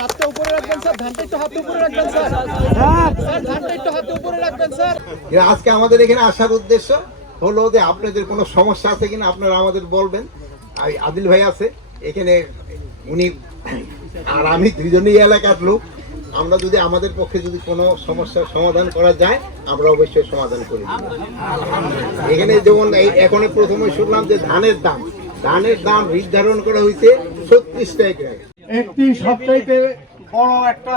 হাতটা উপরে রাখবেন স্যার, ধানটা একটু হাতে উপরে রাখবেন স্যার, ধানটা একটু হাতে উপরে রাখবেন স্যার। আজকে আমাদের এখানে আসার উদ্দেশ্য হলো যে আপনাদের কোনো সমস্যা আছে কিনা আপনারা আমাদের বলবেন। আদিল ভাই আছে এখানে, উনি আর আমি দুজনেই এলাকার লোক। আমরা যদি আমাদের পক্ষে যদি কোনো সমস্যার সমাধান করা যায় আমরা অবশ্যই সমাধান করি। এখানে যেমন এখন প্রথমে শুনলাম যে ধানের দাম নির্ধারণ করা হয়েছে 36 টাকা। একটি সবচাইতে বড় একটা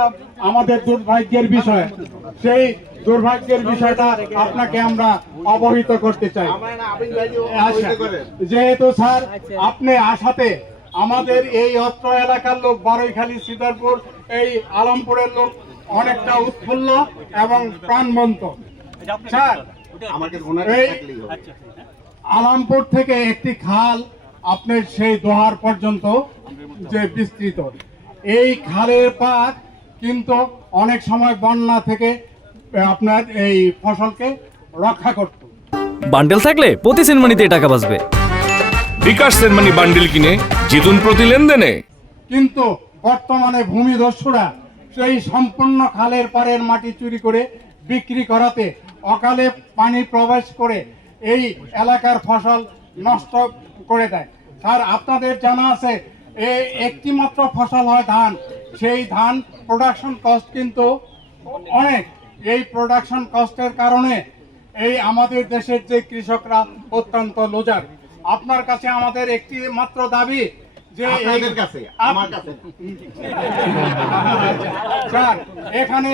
আমাদের দুর্ভাগ্যের বিষয়, সেই দুর্ভাগ্যের বিষয়টা আপনাকে আমরা অবহিত করতে চাই। যেহেতু স্যার আপনি আসাতে আমাদের এই অত্র এলাকার লোক, বারৈখালী, সিদারপুর, এই আলমপুরের লোক অনেকটা উৎফুল্ল এবং প্রাণবন্ত। স্যার এই আলমপুর থেকে একটি খাল আপনার সেই দোহার পর্যন্ত যে বিস্তৃত, এই খালের পার কিন্তু অনেক সময় বন্যা থেকে আপনার এই ফসলকে রক্ষা করত। বান্ডেল থাকলে প্রতি সেনমানিতে টাকা বাঁচবে। বিকাশ সেনমানি বান্ডেল কিনে জিতুন প্রতি লেনদেনে। কিন্তু বর্তমানে ভূমিদস্যুরা সেই সম্পূর্ণ খালের পাড়ের মাটি চুরি করে বিক্রি করাতে অকালে পানি প্রবেশ করে এই এলাকার ফসল নষ্ট করে দেয়। স্যার আপনাদের জানা আছে একটি মাত্র ফসল হয় ধান, সেই ধান প্রোডাকশন কস্ট কিন্তু অনেক। এই প্রোডাকশন কস্টের কারণে এই আমাদের দেশের যে কৃষকরা অত্যন্ত লোজার। আপনার কাছে আমাদের একটি মাত্র দাবি যে স্যার এখানে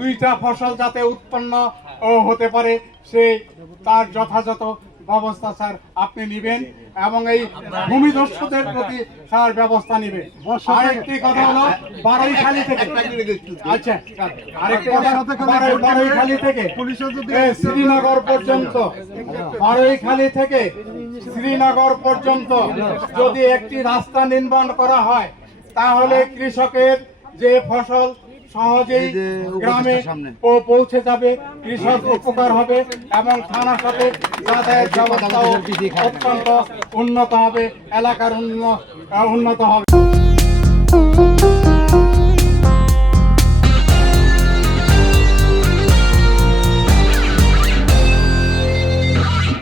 দুইটা ফসল যাতে উৎপন্ন হতে পারে সে তার যথাযথ ব্যবস্থা স্যার আপনি নেবেন এবং এই ভূমিদস্যুদের প্রতি স্যার ব্যবস্থা নেবেন। আরেকটি কথা হলো বারৈখালী থেকে, আচ্ছা আরেকটি কথা, বারৈখালী থেকে শ্রীনগর পর্যন্ত, বারৈখালী থেকে শ্রীনগর পর্যন্ত যদি একটি রাস্তা নির্মাণ করা হয় তাহলে কৃষকের যে ফসল সহজেই গ্রামে পৌঁছে যাবে, কৃষক উপকার হবে এবং থানার সাথে যাতায়াত ব্যবস্থাও অত্যন্ত উন্নত হবে, এলাকার উন্নত হবে।